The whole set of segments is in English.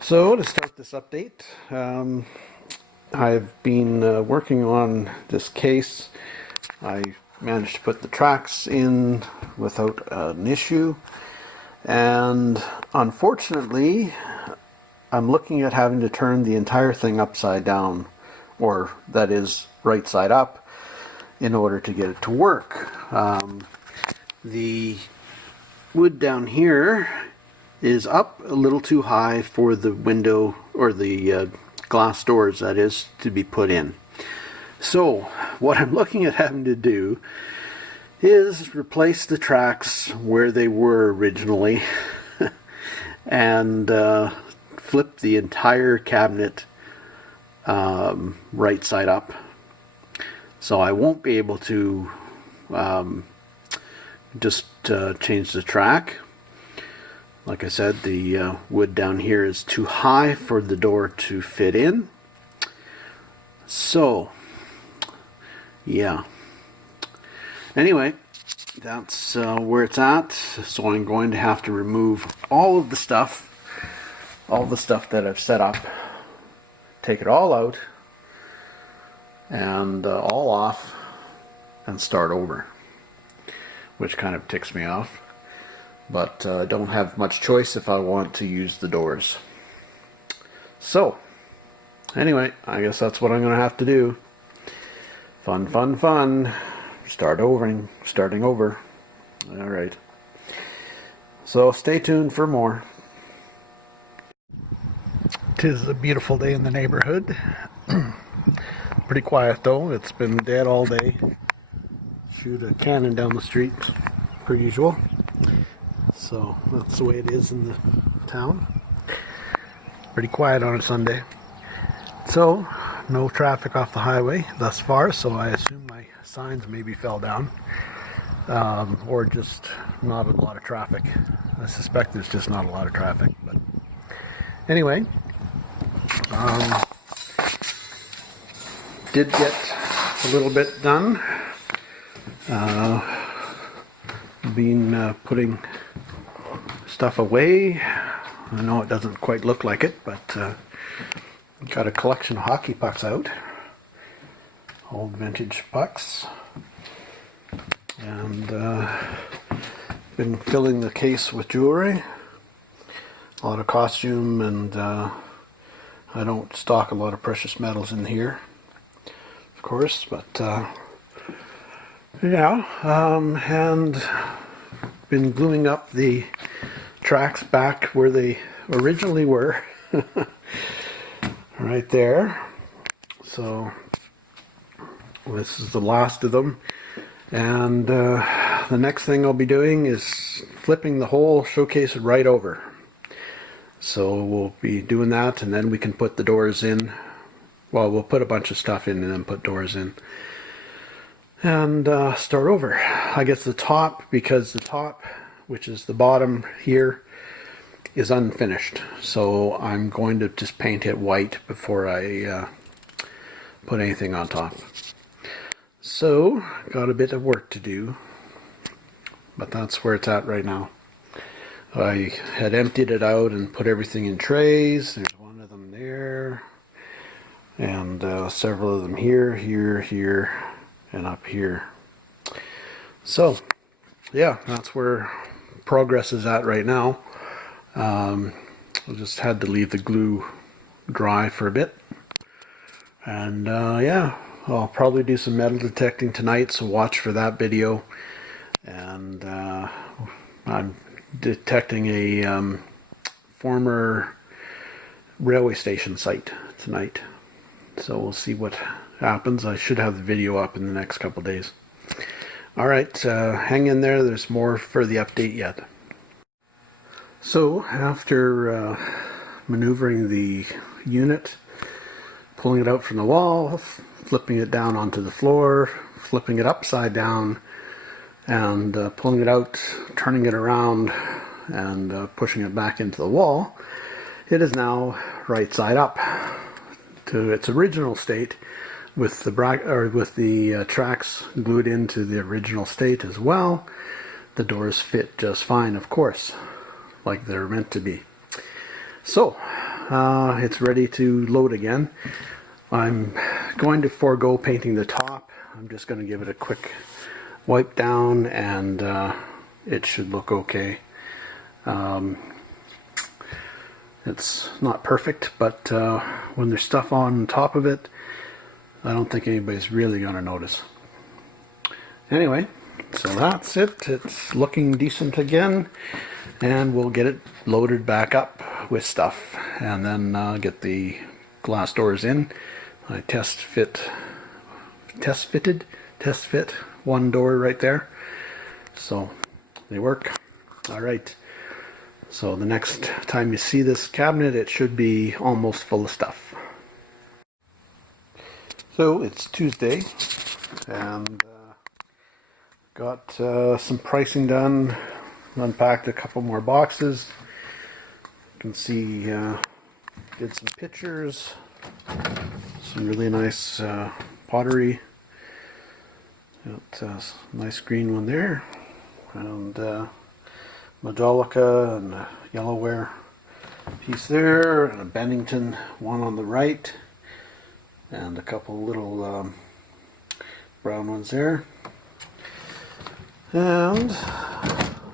So to start this update, I've been working on this case. I managed to put the tracks in without an issue, and unfortunately I'm looking at having to turn the entire thing upside down, or that is right side up, in order to get it to work. The wood down here is up a little too high for the window, or the glass doors that is, to be put in. So what I'm looking at having to do is replace the tracks where they were originally and flip the entire cabinet right side up. So I won't be able to just change the track. Like I said, the wood down here is too high for the door to fit in. So, yeah. Anyway, that's where it's at. So I'm going to have to remove all the stuff that I've set up, take it all out, and all off, and start over. Which kind of ticks me off. But I don't have much choice if I want to use the doors. So, anyway, I guess that's what I'm going to have to do. Fun, fun, fun. Starting over. Alright. So, stay tuned for more. 'Tis a beautiful day in the neighborhood. Pretty quiet though. It's been dead all day. Shoot a cannon down the street, per usual. So that's the way it is in the town. Pretty quiet on a Sunday. So no traffic off the highway thus far, so I assume my signs maybe fell down, or just not a lot of traffic. I suspect there's just not a lot of traffic, but anyway, did get a little bit done. Been putting stuff away. I know it doesn't quite look like it, but got a collection of hockey pucks out, old vintage pucks, and been filling the case with jewelry, a lot of costume, and I don't stock a lot of precious metals in here, of course, but yeah, and been gluing up the tracks back where they originally were. Right there. So this is the last of them, and the next thing I'll be doing is flipping the whole showcase right over. So we'll be doing that, and then we can put the doors in. Well, we'll put a bunch of stuff in and then put doors in and start over. I guess the top, because the top, which is the bottom here, is unfinished, so I'm going to just paint it white before I put anything on top. So got a bit of work to do, but that's where it's at right now. I had emptied it out and put everything in trays. There's one of them there, and several of them here, here, and up here. So yeah, that's where progress is at right now. I just had to leave the glue dry for a bit, and yeah, I'll probably do some metal detecting tonight, so watch for that video. And I'm detecting a former railway station site tonight, so we'll see what happens. I should have the video up in the next couple days. Alright, hang in there, there's more for the update yet. So after maneuvering the unit, pulling it out from the wall, flipping it down onto the floor, flipping it upside down, and pulling it out, turning it around, and pushing it back into the wall, it is now right side up to its original state, with the tracks glued into the original state as well. The doors fit just fine, of course, like they're meant to be. So it's ready to load again. I'm going to forego painting the top. I'm just going to give it a quick wipe down, and it should look okay. It's not perfect, but when there's stuff on top of it, I don't think anybody's really going to notice. Anyway, so that's it. It's looking decent again, and we'll get it loaded back up with stuff, and then get the glass doors in. I test fit one door right there, so they work. All right. So the next time you see this cabinet, it should be almost full of stuff. So it's Tuesday, and got some pricing done. Unpacked a couple more boxes. You can see did some pictures, some really nice pottery. Got a nice green one there, and Majolica and a Yellowware piece there, and a Bennington one on the right, and a couple little brown ones there. And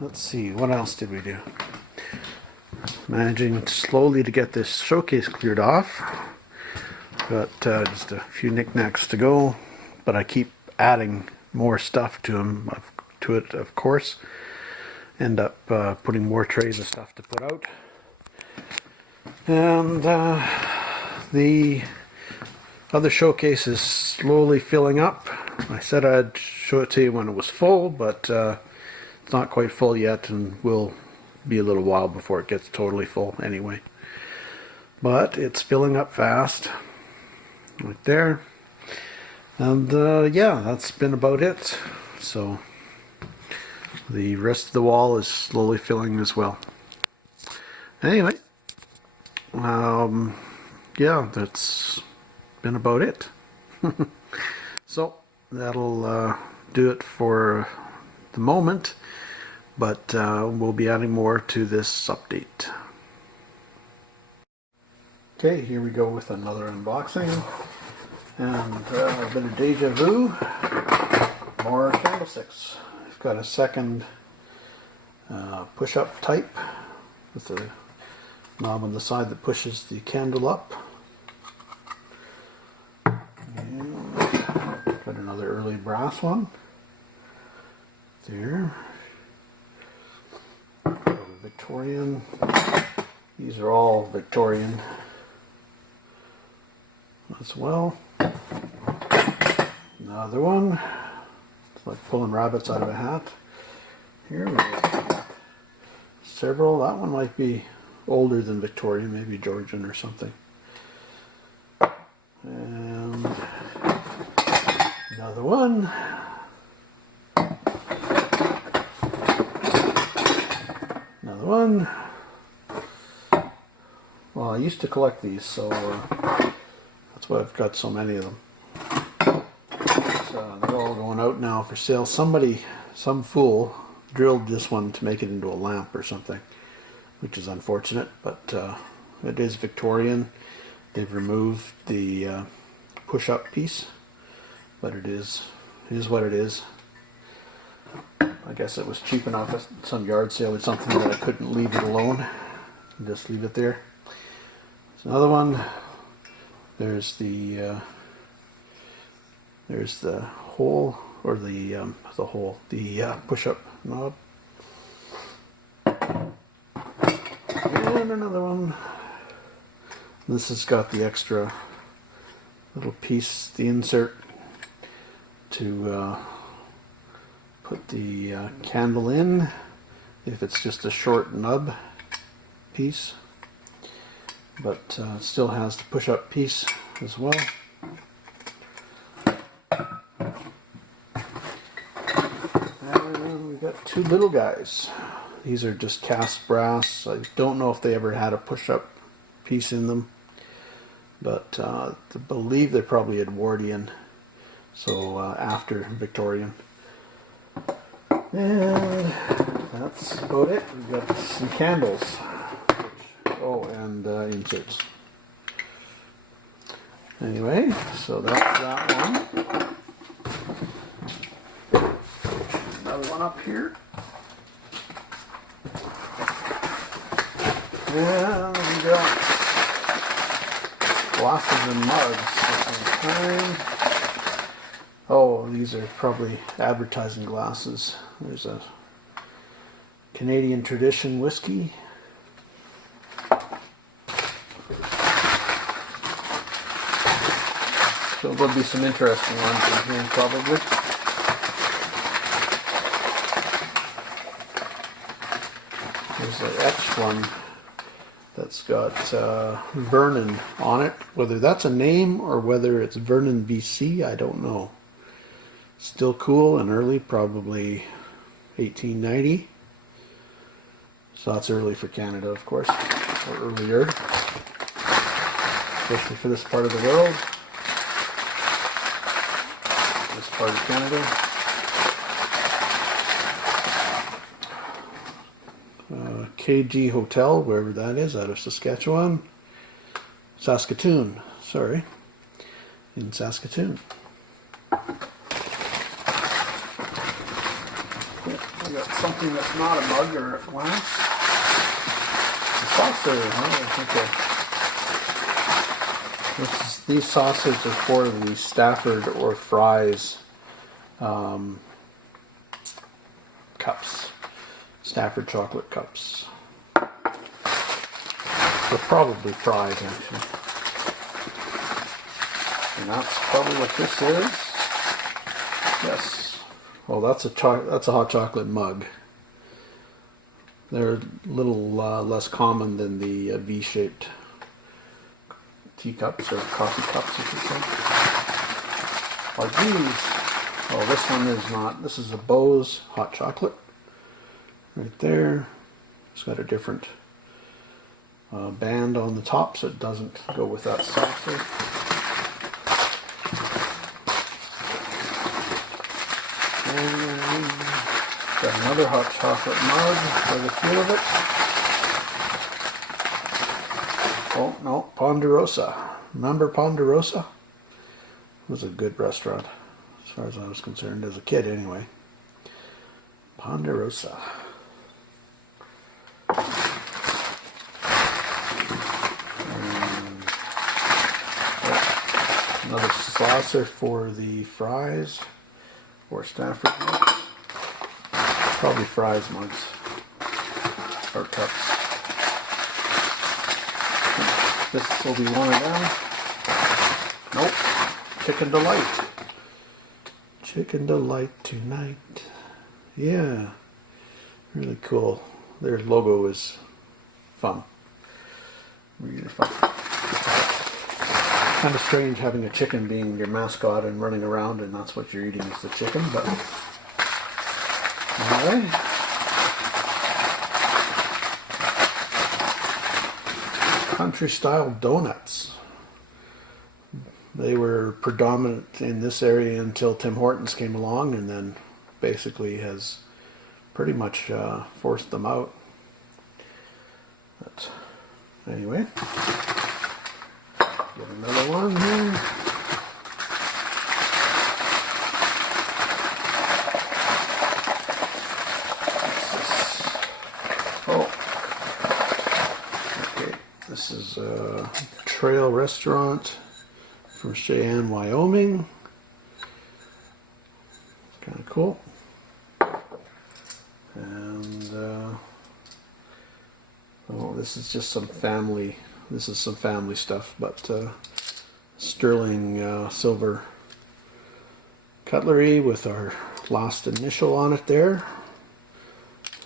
let's see, what else did we do? Managing slowly to get this showcase cleared off. Got just a few knickknacks to go, but I keep adding more stuff to it, of course. End up putting more trays of stuff to put out. And the other showcase is slowly filling up. I said I'd show it to you when it was full, but it's not quite full yet, and will be a little while before it gets totally full anyway. But it's filling up fast. Right there. And yeah, that's been about it. So the rest of the wall is slowly filling as well. Anyway, yeah, that's been about it. So that'll do it for the moment, but we'll be adding more to this update. Okay, here we go with another unboxing, and a bit of deja vu. More candlesticks. I've got a second push-up type with a knob on the side that pushes the candle up. And got another early brass one there. Victorian. These are all Victorian as well. Another one. It's like pulling rabbits out of a hat. Here we go. Several. That one might be older than Victorian, maybe Georgian or something. And another one. Another one. Well, I used to collect these, so that's why I've got so many of them. So they're all going out now for sale. Some fool drilled this one to make it into a lamp or something, which is unfortunate, but it is Victorian. They've removed the push-up piece, but it is what it is. I guess it was cheap enough at some yard sale or something that I couldn't leave it alone. Just leave it there. There's another one. There's the hole, or the push-up knob. And another one. This has got the extra little piece, the insert to put the candle in if it's just a short nub piece, but it still has the push-up piece as well. And we've got two little guys. These are just cast brass. I don't know if they ever had a push-up piece in them, but I believe they're probably Edwardian, so after Victorian. And that's about it. We've got some candles. Oh, and and inserts. Anyway, so that's that one. Another one up here. And we got glasses and mugs of some kind. Oh, these are probably advertising glasses. There's a Canadian Tradition whiskey. So there'll be some interesting ones in here probably. There's an etched one that's got Vernon on it. Whether that's a name or whether it's Vernon BC, I don't know. Still cool and early, probably 1890. So that's early for Canada, of course, or earlier, especially for this part of the world, this part of Canada. KG Hotel, wherever that is, out of Saskatchewan. Saskatoon, sorry. In Saskatoon. We got something that's not a mug or a glass. A saucer, these saucers are for the Stafford or Fry's cups. Stafford chocolate cups. They're probably Fry's actually. And that's probably what this is. Yes. Well, that's a hot chocolate mug. They're a little less common than the V-shaped teacups or coffee cups, if you say. Like these. Oh, this one is not. This is a Bose hot chocolate. Right there. It's got a different band on the top, so it doesn't go with that saucer. And got another hot chocolate mug for the feel of it. Oh no, Ponderosa. Remember Ponderosa? It was a good restaurant, as far as I was concerned, as a kid anyway. Ponderosa. Another saucer for the Fry's or Stafford mugs. Probably Fry's mugs or cups. This will be one of them. Nope. Chicken Delight. Chicken Delight tonight. Yeah. Really cool. Their logo is fun. Really fun. Kind of strange having a chicken being your mascot and running around and that's what you're eating is the chicken, but anyway. Country style donuts. They were predominant in this area until Tim Hortons came along and then basically has pretty much forced them out. But anyway. Get another one here. Oh. Okay. This is a Trail Restaurant from Cheyenne, Wyoming. Kind of cool. And oh, this is just some family. This is some family stuff, but sterling silver cutlery with our last initial on it there.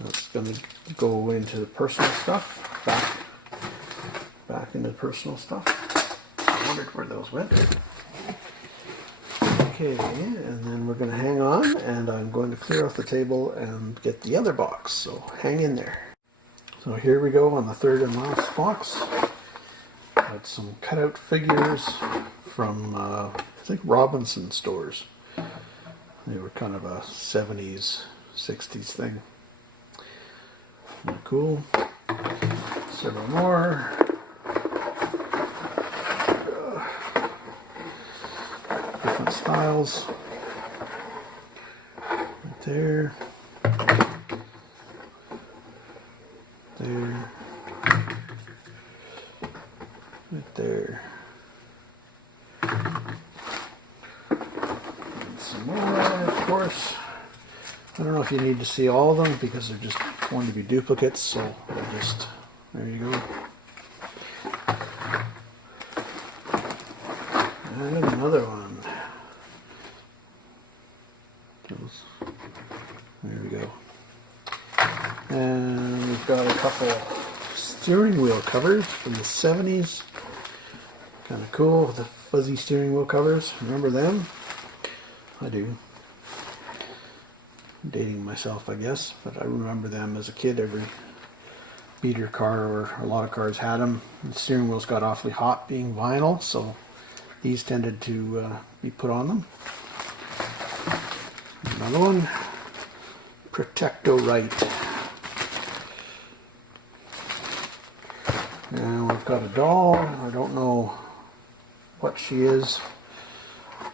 That's going to go into the personal stuff. Back into personal stuff. I wondered where those went. Okay, and then we're going to hang on, and I'm going to clear off the table and get the other box, so hang in there. So here we go on the third and last box. Got some cutout figures from, I think, Robinson stores. They were kind of a 70s, 60s thing. Cool. Several more. tiles. Right there. There. Right there. And some more, of course. I don't know if you need to see all of them because they're just going to be duplicates, so I'll just, there you go. And another one. There we go. And we've got a couple steering wheel covers from the 70s. Kind of cool, the fuzzy steering wheel covers. Remember them? I do. I'm dating myself, I guess, but I remember them as a kid. Every beater car, or a lot of cars, had them. The steering wheels got awfully hot being vinyl, so these tended to be put on them. Another one, Protectorite. And we've got a doll. I don't know what she is.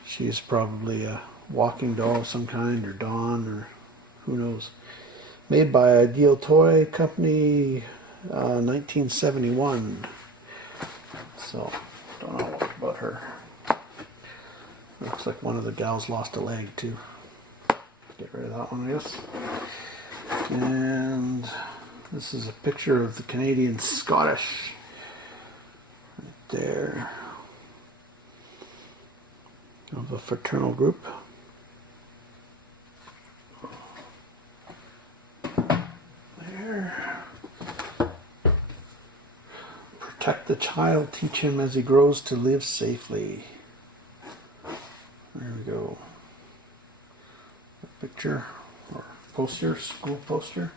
She is probably a walking doll of some kind, or Dawn, or who knows. Made by Ideal Toy Company, 1971. So, don't know what about her. Looks like one of the gals lost a leg too. Get rid of that one, I guess. And this is a picture of the Canadian Scottish. Right there. Of a fraternal group. There. Protect the child, teach him as he grows to live safely. There we go. A picture or poster, school poster.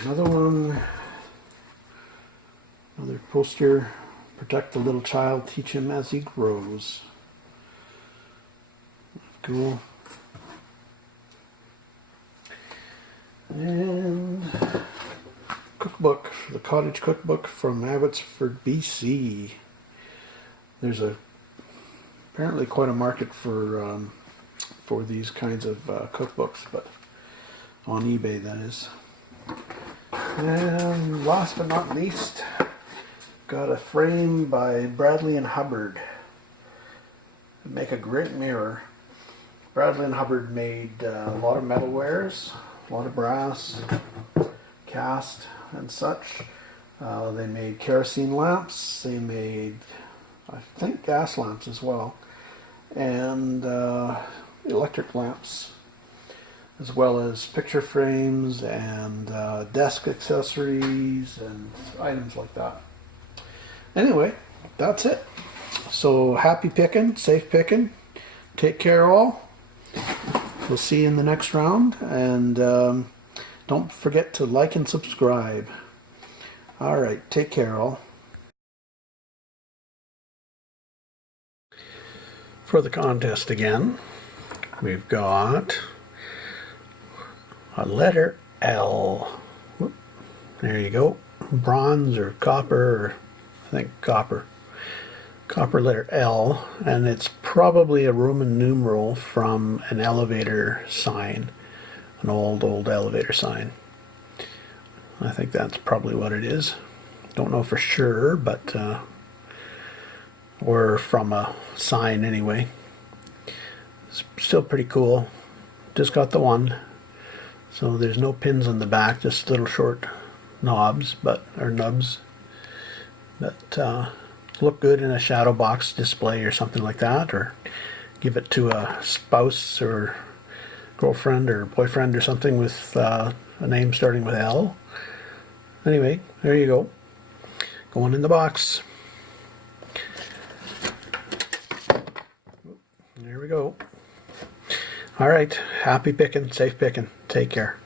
Another one. Another poster. Protect the little child, teach him as he grows. Cool. And cookbook, the cottage cookbook from Abbotsford, BC. There's apparently quite a market for these kinds of cookbooks, but on eBay, that is. And last but not least, got a frame by Bradley and Hubbard. Make a great mirror. Bradley and Hubbard made a lot of metalwares, a lot of brass, cast, and such. They made kerosene lamps. They made, I think, gas lamps as well, and electric lamps, as well as picture frames and desk accessories and items like that. Anyway, that's it. So happy picking, safe picking. Take care all. We'll see you in the next round, and don't forget to like and subscribe. All right, take care all. For the contest again, we've got a letter L. There you go. Bronze or copper, or I think copper. Copper letter L, and it's probably a Roman numeral from an elevator sign, an old elevator sign. I think that's probably what it is. Don't know for sure, but or from a sign anyway. It's still pretty cool. Just got the one, so there's no pins on the back, just little short knobs, or nubs. But look good in a shadow box display or something like that, or give it to a spouse or girlfriend or boyfriend or something with a name starting with L. Anyway, there you go. Going in the box. There we go. All right, happy picking, safe picking. Take care.